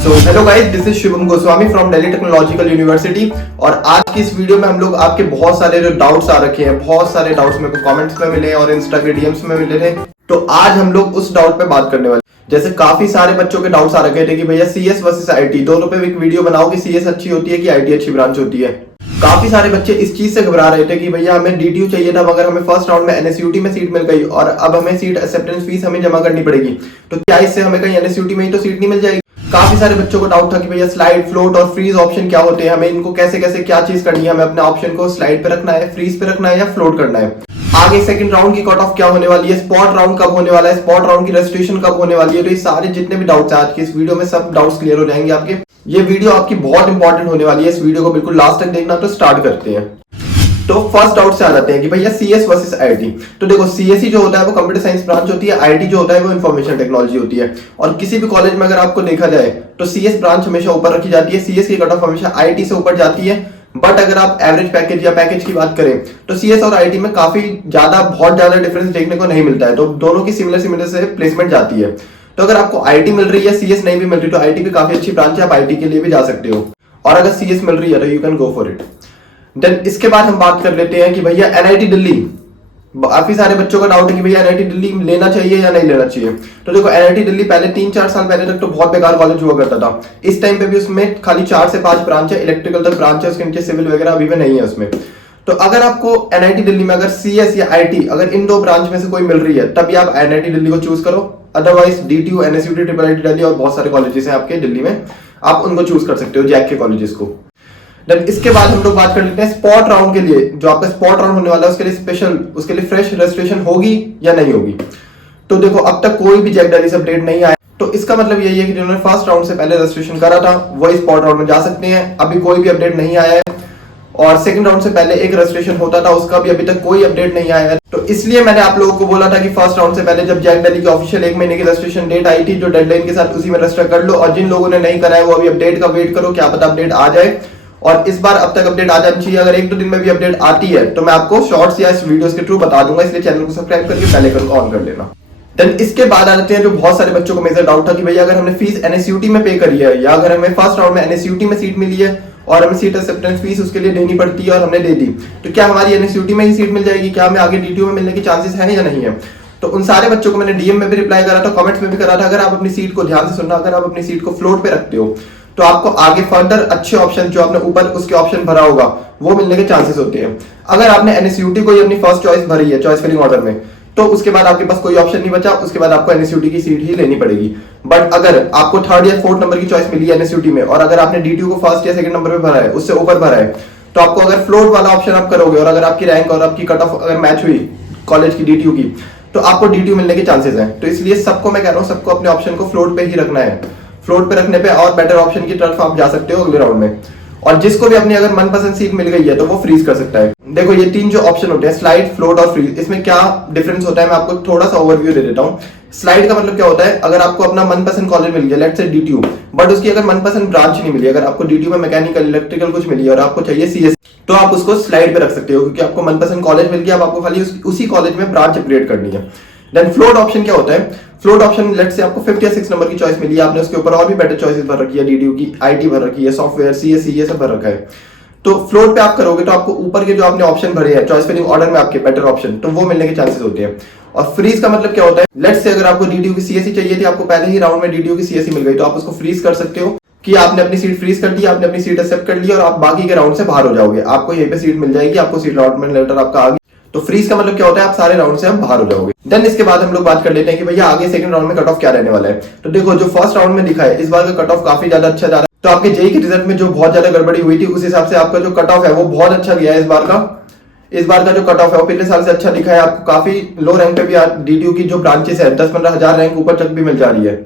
So hello guys, this is Shivam Goswami from Delhi technological university. और आज की इस वीडियो में हम लोग आपके बहुत सारे जो डाउट्स आ रखे हैं, बहुत सारे डाउट्स मेरे को कमेंट्स में मिले और इंस्टा के डीएम्स में मिले थे, तो आज हम लोग उस डाउट पे बात करने वाले। जैसे काफी सारे बच्चों के डाउट्स आ रखे थे कि भैया सीएस वर्सेस आईटी, दोनों पे एक वीडियो बनाओ कि सीएस अच्छी होती है कि आईटी अच्छी ब्रांच होती है। काफी सारे बच्चे इस चीज से घबरा रहे थे कि भैया हमें डीटीयू चाहिए था, मगर हमें फर्स्ट राउंड में एनएसयूटी में सीट मिल गई और अब हमें सीट एक्सेप्टेंस फीस हमें जमा करनी पड़ेगी, तो क्या इससे हमें कहीं एनएसयूटी में ही तो सीट नहीं मिल जाएगी। काफी सारे बच्चों को डाउट था कि भैया स्लाइड, फ्लोट और फ्रीज ऑप्शन क्या होते हैं, हमें इनको कैसे कैसे क्या चीज करनी है, हमें अपने ऑप्शन को स्लाइड पे रखना है, फ्रीज पे रखना है या फ्लोट करना है। आगे सेकंड राउंड की कट ऑफ क्या होने वाली है, स्पॉट राउंड कब होने वाला है, स्पॉट राउंड की रजिस्ट्रेशन कब होने वाली है। तो ये सारे जितने भी डाउट्स हैं आज की इस वीडियो में सब डाउट्स क्लियर हो जाएंगे आपके। ये वीडियो आपकी बहुत इंपॉर्टेंट होने वाली है, इस वीडियो को बिल्कुल लास्ट तक देखना। तो स्टार्ट करते हैं। तो फर्स्ट डाउट से आ जाते हैं कि भैया सीएस वर्सेस आईटी। तो देखो, सीएसई जो होता है वो कंप्यूटर साइंस ब्रांच होती है, आईटी जो होता है वो इंफॉर्मेशन टेक्नोलॉजी होती है। और किसी भी कॉलेज में अगर आपको देखा जाए तो सीएस ब्रांच हमेशा ऊपर रखी जाती है, सीएस की कट ऑफ हमेशा आईटी से ऊपर जाती है। बट अगर आप एवरेज पैकेज या पैकेज की बात करें तो सीएस और आईटी में काफी बहुत ज्यादा डिफरेंस देखने को नहीं मिलता है, तो दोनों की सिमिलर से प्लेसमेंट जाती है। तो अगर आपको आईटी मिल रही है, सीएस नहीं भी मिल रही, तो आईटी भी काफी अच्छी ब्रांच है, आप आईटी के लिए भी जा सकते हो। और अगर सीएस मिल रही है तो you can go for it. Then इसके बाद हम बात कर लेते हैं कि भैया एनआईटी दिल्ली। काफी सारे बच्चों का डाउट है कि भैया एनआईटी दिल्ली लेना चाहिए या नहीं लेना चाहिए। तो देखो, एनआईटी दिल्ली पहले 3-4 साल पहले तक तो बहुत बेकार कॉलेज हुआ करता था। इस टाइम पे भी उसमें खाली 4 से 5 ब्रांच है, इलेक्ट्रिकल तक ब्रांच है, उसके नीचे सिविल वगैरह अभी भी नहीं है उसमें। तो अगर आपको एनआईटी दिल्ली में अगर सीएस या आईटी अगर इन दो ब्रांच में से कोई मिल रही है, तभी आप एनआईटी दिल्ली को चूज करो। Otherwise DTU, NSUT, triple IT Delhi और बहुत सारे कॉलेजेस हैं आपके दिल्ली में, आप उनको चूज कर सकते हो, जैक के कॉलेजेस को। देन इसके बाद हम लोग बात कर लेते हैं स्पॉट राउंड के लिए। जो आपका स्पॉट राउंड होने वाला है उसके लिए स्पेशल, उसके लिए फ्रेश रजिस्ट्रेशन होगी या नहीं होगी। तो देखो, अब तक कोई भी जैक दिल्ली से अपडेट नहीं आया, तो इसका मतलब यही है कि जिन्होंने फर्स्ट राउंड से पहले रजिस्ट्रेशन करा था वही स्पॉट राउंड में जा सकते हैं। अभी कोई भी अपडेट नहीं आया है। और सेकंड राउंड से पहले एक रजिस्ट्रेशन होता था, उसका भी अभी तक कोई अपडेट नहीं आया है। तो इसलिए मैंने आप लोगों को बोला था कि फर्स्ट राउंड से पहले जब जैक दिल्ली की ऑफिशियल 1 महीने की रजिस्ट्रेशन डेट आई थी, जो डेडलाइन के साथ उसी में रजिस्टर कर लो। और जिन लोगों ने नहीं करा है वो अभी अपडेट का वेट करो, क्या पता अपडेट आ जाए। और इस बार अब तक अपडेट आ जानी चाहिए। अगर 1-2 दिन में भी अपडेट आती है तो मैं आपको शॉर्ट्स या इस वीडियोस के थ्रू बता दूंगा, इसलिए चैनल को सब्सक्राइब करके बेल आइकन को ऑन कर लेना। देन इसके बाद आ जाते हैं जो बहुत सारे बच्चों को मेजर डाउट था कि भैया अगर हमने फीस एनएसयूटी में पे करी है या अगर हमें फर्स्ट राउंड में एनएसयूटी में सीट मिली है और हमें सीट एक्सेप्टेंस फीस उसके लिए देनी पड़ती है और हमने दे दी, तो क्या हमारी एनएसयूटी में ही सीट मिल जाएगी, क्या हमें आगे डीटीयू में मिलने के चांसेस हैं या नहीं है। तो उन सारे बच्चों को मैंने डीएम में भी रिप्लाई करा था, कमेंट्स में भी करा था। अगर आप अपनी सीट को ध्यान से सुनना, अगर आप अपनी सीट को फ्लोट पे रखते हो तो आपको आगे फर्दर अच्छे ऑप्शन जो आपने ऊपर उसके ऑप्शन भरा होगा वो मिलने के चांसेस होते हैं। अगर आपने एनएसयूटी को ही अपनी फर्स्ट चॉइस भरी है चॉइस फिलिंग ऑर्डर में, तो उसके बाद आपके पास कोई ऑप्शन नहीं बचा, उसके बाद आपको एनएसयूटी की सीट ही लेनी पड़ेगी। बट अगर आपको 3rd या 4th नंबर की चॉइस मिली है एनएसयूटी में और अगर आपने डीटीयू को 1st या 2nd नंबर पे भरा है, उससे ऊपर भरा है, तो आपको अगर फ्लोट वाला ऑप्शन आप करोगे और अगर आपकी रैंक और आपकी कट ऑफ अगर मैच हुई कॉलेज की डीटीयू की, तो आपको डीटीयू मिलने के चांसेस हैं। तो इसलिए सबको मैं कह रहा हूँ, सबको अपने ऑप्शन को फ्लोट पे ही रखना है। फ्लोट पे रखने पे और बेटर ऑप्शन की तरफ आप जा सकते हो अगले राउंड में। और जिसको भी अपनी अगर मनपसंद सीट मिल गई है तो वो फ्रीज कर सकता है। देखो, ये 3 जो ऑप्शन होते हैं, स्लाइड, फ्लोट और फ्रीज, इसमें क्या डिफरेंस होता है मैं आपको थोड़ा सा ओवरव्यू दे देता हूँ। स्लाइड का मतलब क्या होता है, अगर आपको अपना मनपसंद कॉलेज मिल गया, लेट्स से डीटीयू, बट उसकी अगर मनपसंद ब्रांच नहीं मिली, अगर आपको डीटीयू में मैकेनिकल, इलेक्ट्रिकल कुछ मिली है और आपको चाहिए सीएस, तो आप उसको स्लाइड पे रख सकते हो क्योंकि आपको मनपसंद कॉलेज मिल गया, अब आपको खाली उसी कॉलेज में ब्रांच अपग्रेड करनी है। देन फ्लोट ऑप्शन क्या होता है, फ्लोट ऑप्शन लेट्स से आपको 5th या 6th नंबर की चॉइस मिली है, आपने उसके ऊपर और भी बेटर चॉइसेस भर रखी है, डीटीयू की, आईटी भर रखी है, सॉफ्टवेयर, सीएसई, ये सब भर रखा है। तो फ्लोट पे आप करोगे तो आपको ऊपर के जो आपने ऑप्शन भरे हैं चॉइस फिलिंग ऑर्डर में आपके बेटर ऑप्शन, तो वो मिलने के चांसेस होते हैं। और फ्रीज का मतलब क्या होता है, लेट्स से अगर आपको डीटीयू की सीएसई चाहिए थी, आपको पहले ही राउंड में डीटीयू की सीएसई मिल गई, तो आप उसको फ्रीज कर सकते हो कि आपने अपनी सीट फ्रीज कर दी, आपने अपनी सीट एक्सेप्ट कर ली और आप बाकी के राउंड से बाहर हो जाओगे, आपको यहीं पे सीट मिल जाएगी, आपको सीट अलॉटमेंट लेटर आपका आ गया। तो फ्रीज का मतलब क्या होता है, आप सारे राउंड से आप बाहर हो जाओगे। देन इसके बाद हम लोग बात कर लेते हैं कि भैया आगे सेकंड राउंड में कट ऑफ क्या रहने वाला है। तो देखो, जो फर्स्ट राउंड में दिखा है, इस बार का कट ऑफ काफी ज्यादा अच्छा जा रहा है। तो आपके जेईई के रिजल्ट में जो बहुत ज्यादा गड़बड़ी हुई थी, उस हिसाब से आपका जो कट ऑफ है वो बहुत अच्छा गया है इस बार का। इस बार का जो कट ऑफ है वो पिछले साल से अच्छा दिखा है। आपको काफी लो रैंक पे भी डीटीयू की जो ब्रांचेस है 10-15 हजार रैंक ऊपर तक भी मिल जा रही है।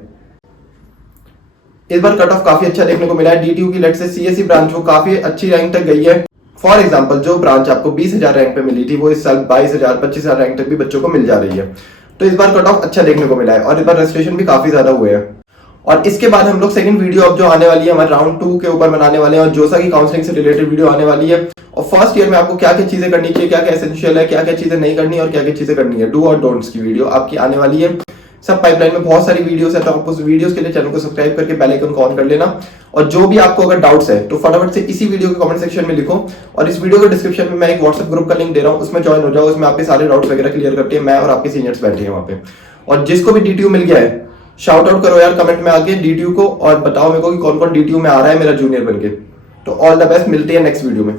इस बार कट ऑफ काफी अच्छा देखने को मिला है। डीटीयू की लेट्स से सीएसई ब्रांच वो काफी अच्छी रैंक तक गई है। फॉर एग्जाम्पल, जो ब्रांच आपको 20,000 रैंक पे मिली थी वो इस साल 22,000, 25,000 रैंक तक भी बच्चों को मिल जा रही है। तो इस बार कट ऑफ अच्छा देखने को मिला है और इस बार रजिस्ट्रेशन भी काफी ज्यादा हुए हैं। और इसके बाद हम लोग सेकंड वीडियो अब जो आने वाली है हमारे राउंड 2 के ऊपर बनाने वाले हैं और जोसा की काउंसलिंग से रिलेटेड वीडियो आने वाली है। और फर्स्ट ईयर में आपको क्या क्या चीजें करनी चाहिए, क्या क्या एसेंशियल है, क्या क्या चीजें नहीं करनी और क्या क्या चीजें करनी है, डू और डोंट्स की वीडियो आपकी आने वाली है। सब पाइपलाइन में बहुत सारी वीडियोस है, तो आप उस वीडियोस के लिए चैनल को सब्सक्राइब करके बेल आइकन को ऑन कर लेना। और जो भी आपको अगर डाउट्स है तो फटाफट से इसी वीडियो के कमेंट सेक्शन में लिखो, और इस वीडियो के डिस्क्रिप्शन में मैं एक व्हाट्सएप ग्रुप का लिंक दे रहा हूँ, उसमें ज्वाइन हो जाओ। उसमें आपके सारे डाउट्स वगैरह क्लियर करके मैं और आपके सीनियर्स बैठे हैं वहाँ पे। और जिसको भी DTU मिल गया है, शाउट आउट करो यार कमेंट में आके DTU को, और बताओ मेरे को कि कौन कौन DTU में आ रहा है मेरा जूनियर बनके। तो ऑल द बेस्ट, मिलते हैं नेक्स्ट वीडियो में।